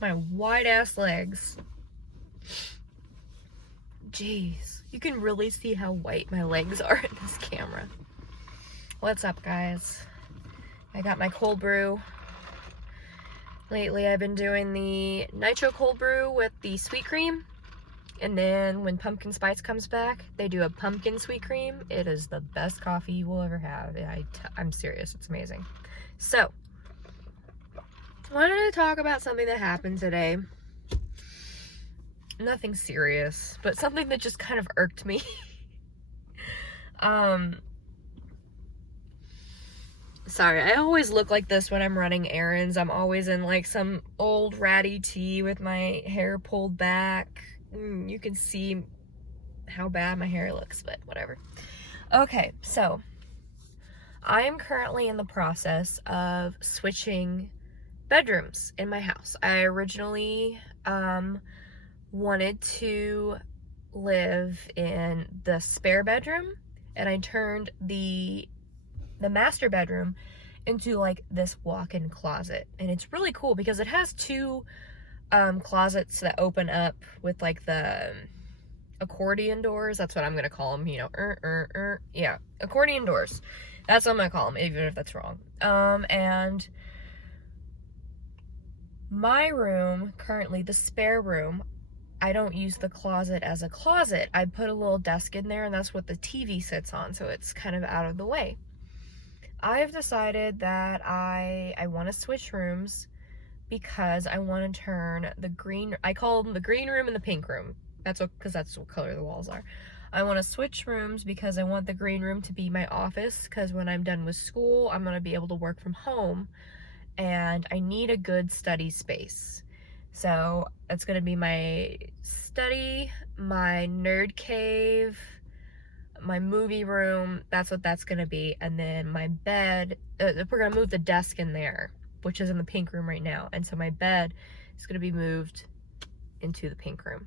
my wide ass legs. Jeez, you can really see how white my legs are in this camera. What's up, guys? I got my cold brew. Lately I've been doing the nitro cold brew with the sweet cream, and then when pumpkin spice comes back, they do a pumpkin sweet cream. It is the best coffee you will ever have. I'm serious, it's amazing. So, I wanted to talk about something that happened today. Nothing serious, but something that just kind of irked me. Sorry, I always look like this when I'm running errands. I'm always in like some old ratty tee with my hair pulled back. You can see how bad my hair looks, but whatever. Okay, so I am currently in the process of switching bedrooms in my house. I originally wanted to live in the spare bedroom, and I turned the master bedroom into like this walk-in closet, and it's really cool because it has two closets that open up with like the accordion doors. That's what I'm gonna call them, you know, yeah, accordion doors. That's what I'm gonna call them, even if that's wrong. And my room, currently the spare room, I don't use the closet as a closet. I put a little desk in there, and that's what the TV sits on, so it's kind of out of the way. I've decided that I want to switch rooms because I want to turn the green, I call them the green room and the pink room. Because that's what color the walls are. I want to switch rooms because I want the green room to be my office, because when I'm done with school, I'm going to be able to work from home, and I need a good study space. So it's going to be my study, my nerd cave, my movie room. That's what that's going to be. And then my bed, we're going to move the desk in there, which is in the pink room right now. And so my bed is going to be moved into the pink room.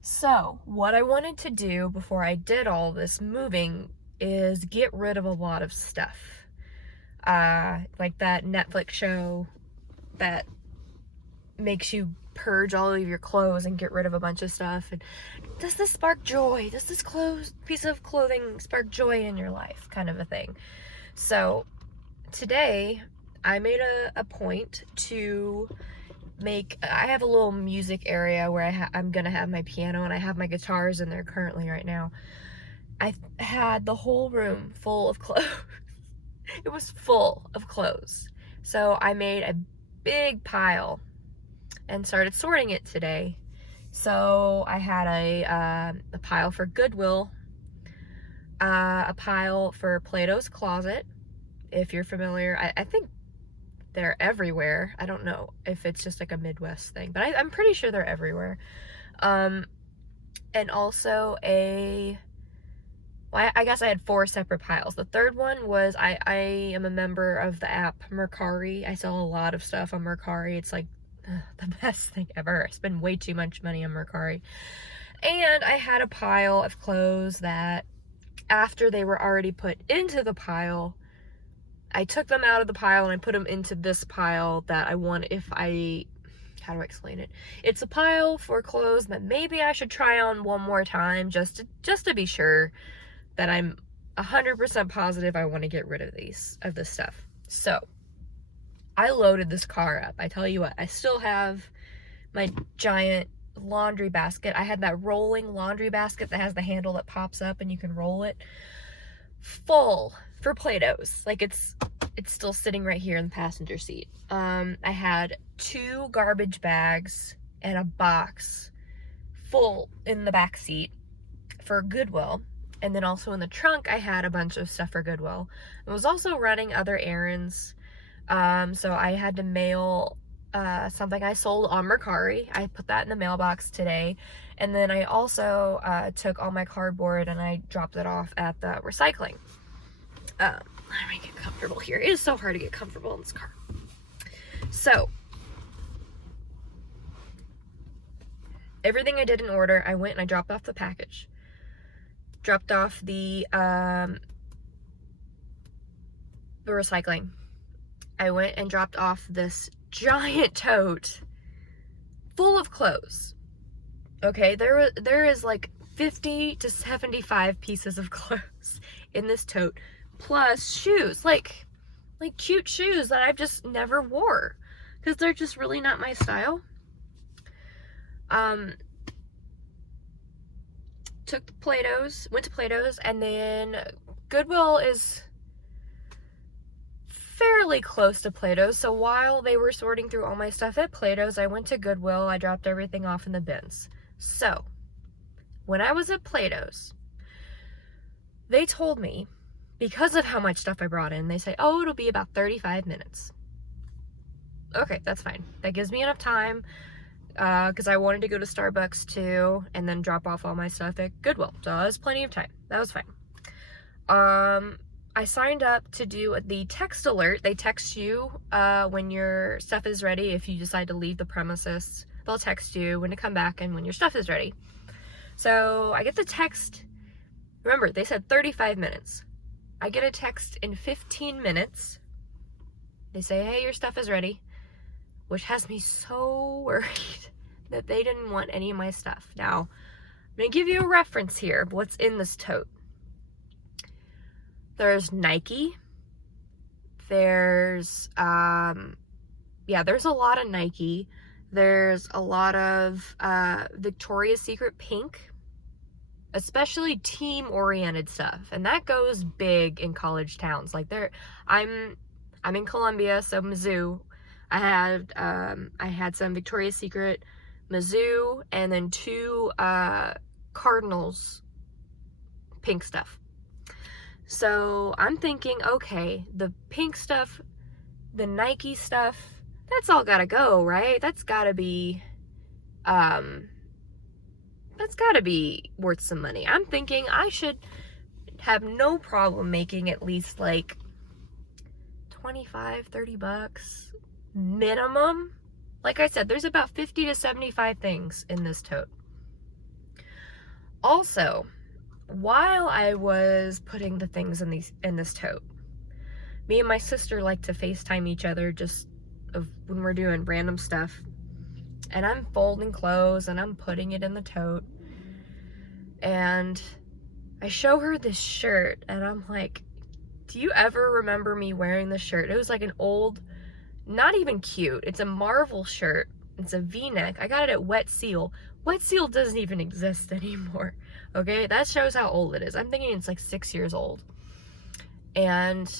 So what I wanted to do before I did all this moving is get rid of a lot of stuff. Like that Netflix show that makes you purge all of your clothes and get rid of a bunch of stuff. And does this spark joy? Does this piece of clothing spark joy in your life? Kind of a thing. So today I made a point to I have a little music area where I'm gonna have my piano, and I have my guitars in there currently right now. I had the whole room full of clothes. It was full of clothes. So I made a big pile and started sorting it today. So I had a pile for Goodwill, a pile for Plato's Closet. If you're familiar, I think they're everywhere. I don't know if it's just like a Midwest thing, but I'm pretty sure they're everywhere. And also I guess I had 4 separate piles. The third one was I am a member of the app Mercari. I sell a lot of stuff on Mercari. It's like the best thing ever. I spend way too much money on Mercari. And I had a pile of clothes that after they were already put into the pile, I took them out of the pile and I put them into this pile that I want. How do I explain it? It's a pile for clothes that maybe I should try on one more time just to be sure that I'm 100% positive I want to get rid of this stuff. So I loaded this car up. I tell you what, I still have my giant laundry basket. I had that rolling laundry basket that has the handle that pops up and you can roll it, full for Play-Dohs. Like it's still sitting right here in the passenger seat. I had 2 garbage bags and a box full in the back seat for Goodwill. And then also in the trunk, I had a bunch of stuff for Goodwill. I was also running other errands. So I had to mail something I sold on Mercari. I put that in the mailbox today. And then I also took all my cardboard and I dropped it off at the recycling. Let me get comfortable here. It is so hard to get comfortable in this car. So, everything I did in order, I went and I dropped off the package. Dropped off the recycling. I went and dropped off this giant tote full of clothes. Okay, there is like 50 to 75 pieces of clothes in this tote, plus shoes, like cute shoes that I've just never wore because they're just really not my style. Took the Plato's, went to Plato's, and then Goodwill is fairly close to Plato's, so while they were sorting through all my stuff at Plato's, I went to Goodwill, I dropped everything off in the bins. So, when I was at Plato's, they told me, because of how much stuff I brought in, they say, oh, it'll be about 35 minutes. Okay, that's fine. That gives me enough time, because I wanted to go to Starbucks too, and then drop off all my stuff at Goodwill. So that was plenty of time. That was fine. I signed up to do the text alert. They text you when your stuff is ready. If you decide to leave the premises, they'll text you when to come back and when your stuff is ready. So I get the text. Remember, they said 35 minutes. I get a text in 15 minutes. They say, hey, your stuff is ready, which has me so worried that they didn't want any of my stuff. Now, I'm going to give you a reference here of what's in this tote. There's Nike. There's, there's a lot of Nike. There's a lot of Victoria's Secret pink, especially team-oriented stuff. And that goes big in college towns. Like I'm in Columbia, so Mizzou. I had some Victoria's Secret, Mizzou, and then 2 Cardinals pink stuff. So I'm thinking, okay, the pink stuff, the Nike stuff, that's all gotta go, right? That's gotta be worth some money. I'm thinking I should have no problem making at least like 25, 30 bucks minimum. Like I said, there's about 50 to 75 things in this tote. Also, while I was putting the things in this tote, me and my sister like to FaceTime each other just when we're doing random stuff. And I'm folding clothes and I'm putting it in the tote. And I show her this shirt and I'm like, do you ever remember me wearing this shirt? It was like an old, not even cute. It's a Marvel shirt. It's a V-neck. I got it at Wet Seal. Wet Seal doesn't even exist anymore. Okay, that shows how old it is. I'm thinking it's like 6 years old. And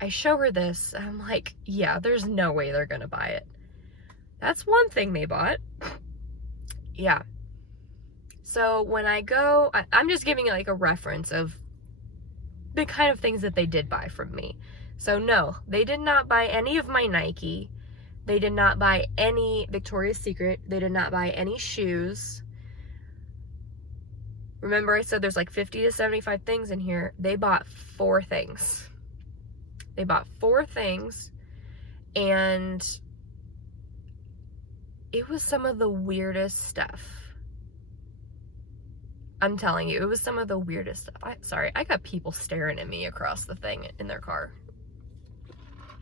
I show her this, and I'm like, yeah, there's no way they're gonna buy it. That's one thing they bought. Yeah. So when I go, I'm just giving it like a reference of the kind of things that they did buy from me. So no, they did not buy any of my Nike. They did not buy any Victoria's Secret. They did not buy any shoes. Remember I said there's like 50 to 75 things in here. They bought 4 things. They bought 4 things, and it was some of the weirdest stuff. I'm telling you, it was some of the weirdest stuff. Sorry, I got people staring at me across the thing in their car.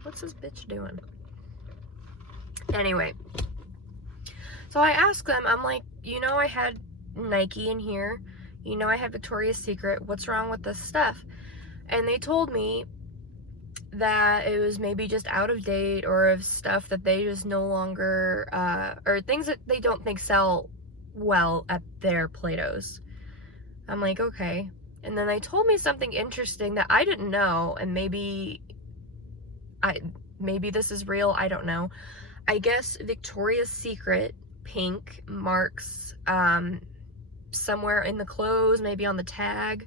What's this bitch doing? Anyway, so I asked them, I'm like, I had Nike in here. I had Victoria's Secret. What's wrong with this stuff? And they told me that it was maybe just out of date, or of stuff that they just no longer, or things that they don't think sell well at their Plato's. I'm like, okay. And then they told me something interesting that I didn't know, and maybe this is real, I don't know. I guess Victoria's Secret pink marks somewhere in the clothes, maybe on the tag,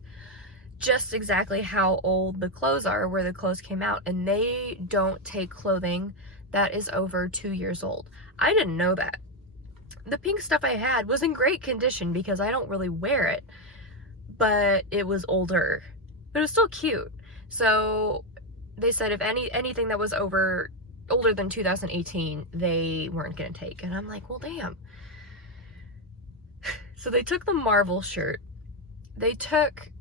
just exactly how old the clothes are, where the clothes came out, and they don't take clothing that is over 2 years old. I didn't know that. The pink stuff I had was in great condition because I don't really wear it, but it was older, but it was still cute. So they said if anything that was older than 2018, they weren't gonna take. And I'm like, well, damn. So they took the Marvel shirt. They took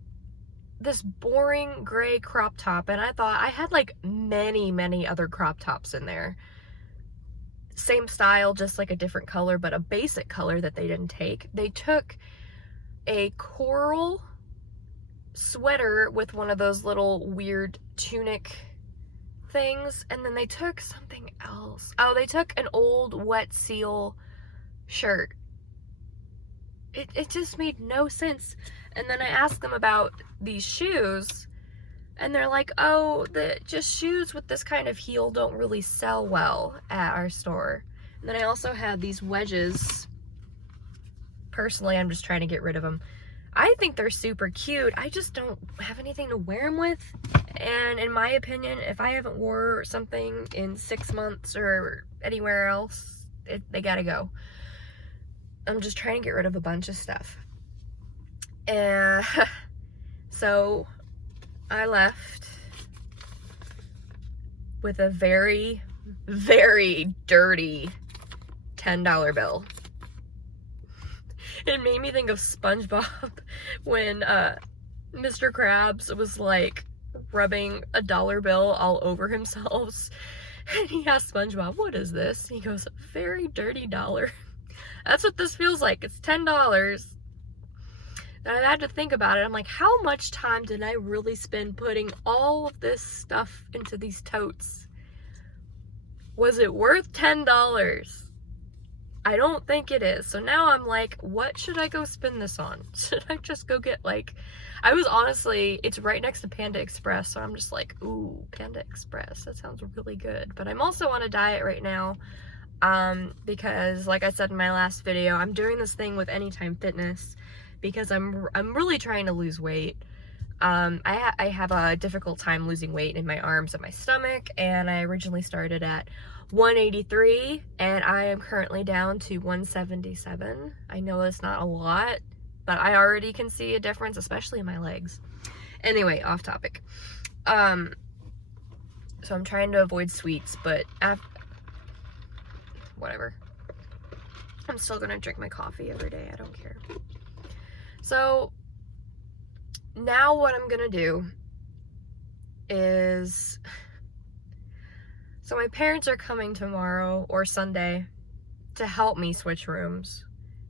this boring gray crop top, and I thought I had like many other crop tops in there. same style, just like a different color, but a basic color that they didn't take. They took a coral sweater with one of those little weird tunic things, and then they took something else. Oh, they took an old wet seal shirt. It just made no sense. And then I asked them about these shoes, and they're like, oh, just shoes with this kind of heel don't really sell well at our store. And then I also had these wedges. Personally, I'm just trying to get rid of them. I think they're super cute. I just don't have anything to wear them with. And in my opinion, if I haven't wore something in 6 months or anywhere else, they gotta go. I'm just trying to get rid of a bunch of stuff. And so I left with a very, very dirty $10 bill. It made me think of SpongeBob when Mr. Krabs was like rubbing a dollar bill all over himself. And he asked SpongeBob, what is this? He goes, very dirty dollar. That's what this feels like. It's $10. And I had to think about it. I'm like, how much time did I really spend putting all of this stuff into these totes? Was it worth $10? I don't think it is. So now I'm like, what should I go spend this on? Should I just go get like, I was honestly, it's right next to Panda Express, so I'm just like, ooh, Panda Express, that sounds really good. But I'm also on a diet right now, because like I said in my last video, I'm doing this thing with Anytime Fitness because I'm really trying to lose weight. I have a difficult time losing weight in my arms and my stomach, and I originally started at 183 and I am currently down to 177. I know it's not a lot, but I already can see a difference, especially in my legs. Anyway, off topic. So I'm trying to avoid sweets, but whatever. I'm still gonna drink my coffee every day. I don't care. So now what I'm gonna do is, so my parents are coming tomorrow or Sunday to help me switch rooms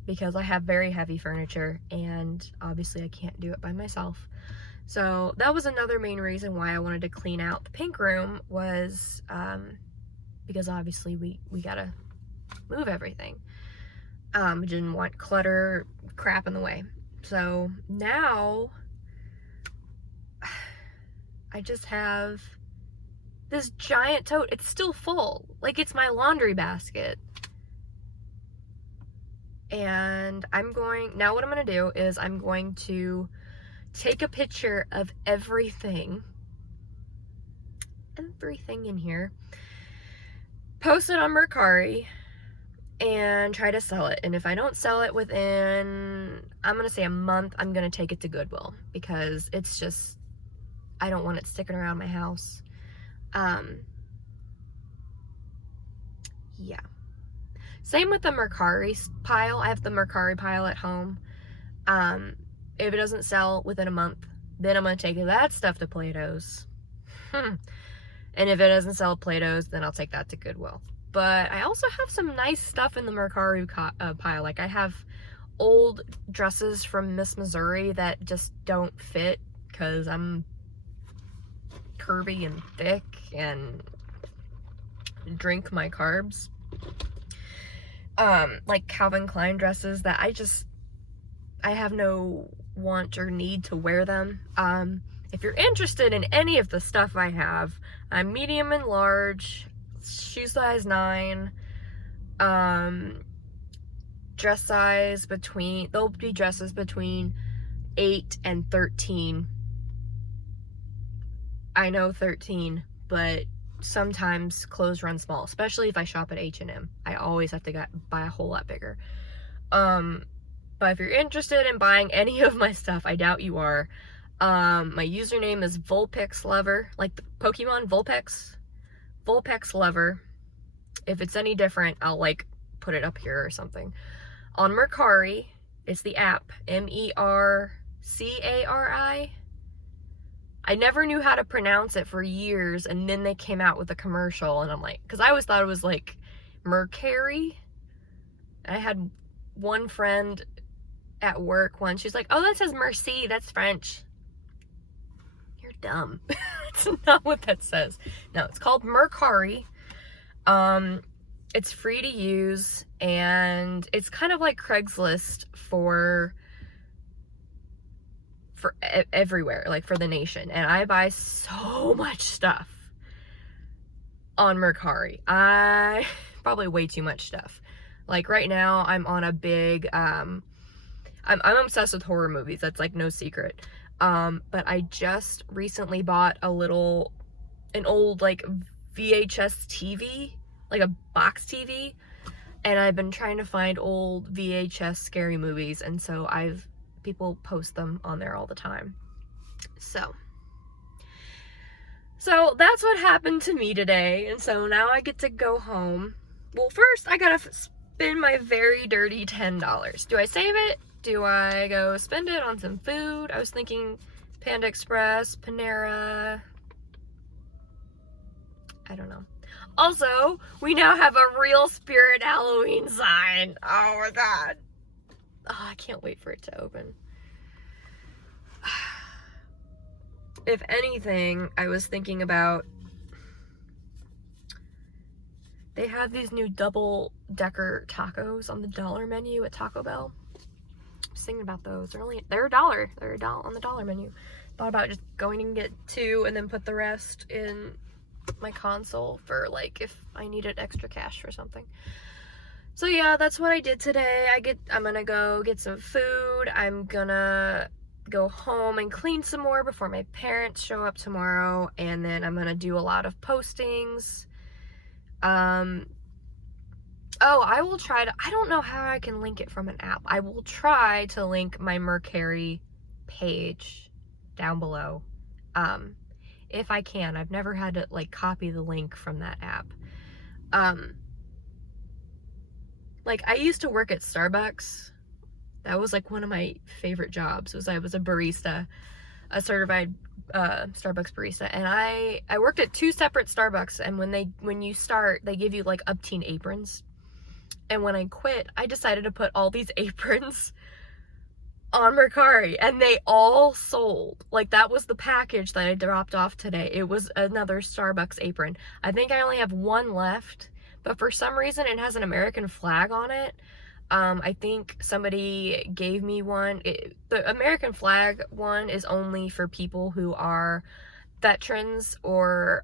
because I have very heavy furniture and obviously I can't do it by myself. So that was another main reason why I wanted to clean out the pink room, was because obviously we gotta move everything. Didn't want clutter, crap in the way. So now I just have this giant tote. It's still full. Like, it's my laundry basket. And now what I'm going to do is I'm going to take a picture of everything in here, post it on Mercari, and try to sell it. And if I don't sell it within, I'm going to say a month, I'm going to take it to Goodwill because it's just, I don't want it sticking around my house. Yeah. Same with the Mercari pile. I have the Mercari pile at home. If it doesn't sell within a month, then I'm going to take that stuff to Plato's. And if it doesn't sell at Plato's, then I'll take that to Goodwill. But I also have some nice stuff in the Mercari pile. Like, I have old dresses from Miss Missouri that just don't fit because I'm curvy and thick and drink my carbs. Like Calvin Klein dresses that I have no want or need to wear them. If you're interested in any of the stuff I have, I'm medium and large, shoe size 9, dress size there'll be dresses between 8 and 13. I know 13, but sometimes clothes run small, especially if I shop at H&M. I always have to buy a whole lot bigger. But if you're interested in buying any of my stuff, I doubt you are. My username is VulpixLover, like the Pokemon Vulpix Lover. If it's any different, I'll like put it up here or something. On Mercari, it's the app, Mercari. I never knew how to pronounce it for years, and then they came out with a commercial, and I'm like, because I always thought it was like Mercari. I had one friend at work once, she's like, oh, that says merci, that's French. You're dumb. That's not what that says. No, it's called Mercari. It's free to use, and it's kind of like Craigslist for everywhere, like for the nation. And I buy so much stuff on Mercari. I probably way too much stuff. Like right now I'm on a big I'm obsessed with horror movies. That's like no secret. But I just recently bought an old like VHS TV, like a box TV, and I've been trying to find old VHS scary movies, and so people post them on there all the time. So that's what happened to me today, and so now I get to go home. Well, first I gotta spend my very dirty $10. Do I save it? Do I go spend it on some food? I was thinking Panda Express, Panera. I don't know. Also, we now have a Real Spirit Halloween sign. Oh my god. Oh, I can't wait for it to open. If anything, I was thinking about, they have these new double-decker tacos on the dollar menu at Taco Bell. I was thinking about those. They're $1. They're $1 on the dollar menu. Thought about just going and get 2 and then put the rest in my console for like if I needed extra cash for something. So yeah, that's what I did today. I'm gonna go get some food. I'm gonna go home and clean some more before my parents show up tomorrow, and then I'm gonna do a lot of postings. I will try to, I don't know how I can link it from an app. I will try to link my Mercari page down below. If I can. I've never had to like copy the link from that app. Like I used to work at Starbucks. That was like one of my favorite jobs. I was a barista, a certified Starbucks barista, and I worked at 2 separate Starbucks, and when you start, they give you like upteen aprons. And when I quit, I decided to put all these aprons on Mercari, and they all sold. Like that was the package that I dropped off today. It was another Starbucks apron. I think I only have 1 left, but for some reason it has an American flag on it. I think somebody gave me one. The American flag one is only for people who are veterans or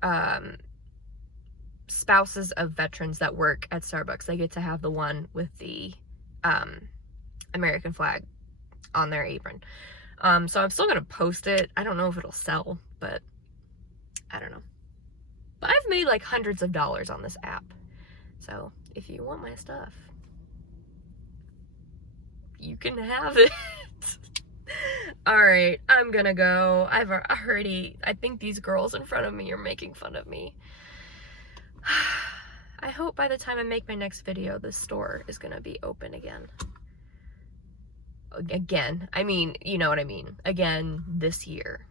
spouses of veterans that work at Starbucks. They get to have the one with the American flag on their apron. So I'm still gonna post it. I don't know if it'll sell, but I don't know. But I've made like hundreds of dollars on this app. So if you want my stuff, you can have it. Alright, I'm gonna go. I think these girls in front of me are making fun of me. I hope by the time I make my next video, this store is gonna be open again. Again. I mean, you know what I mean. Again, this year.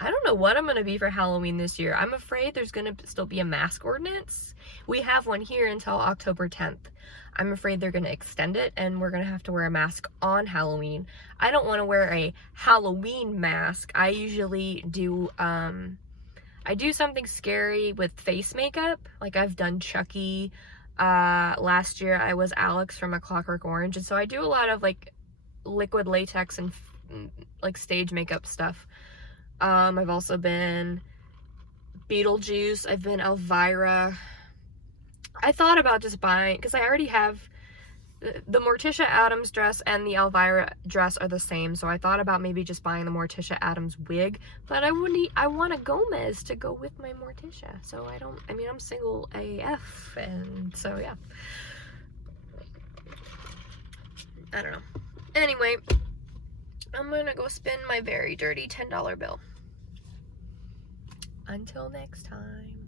I don't know what I'm gonna be for Halloween this year. I'm afraid there's gonna still be a mask ordinance. We have one here until October 10th. I'm afraid they're gonna extend it, and we're gonna have to wear a mask on Halloween. I don't want to wear a Halloween mask. I usually do, I do something scary with face makeup. Like I've done Chucky. Last year I was Alex from A Clockwork Orange, and so I do a lot of like liquid latex and like stage makeup stuff. I've also been Beetlejuice. I've been Elvira. I thought about just buying, because I already have the Morticia Addams dress and the Elvira dress are the same, so I thought about maybe just buying the Morticia Addams wig, but I want a Gomez to go with my Morticia, so I'm single AF, and so yeah. I don't know. Anyway, I'm gonna go spend my very dirty $10 bill. Until next time.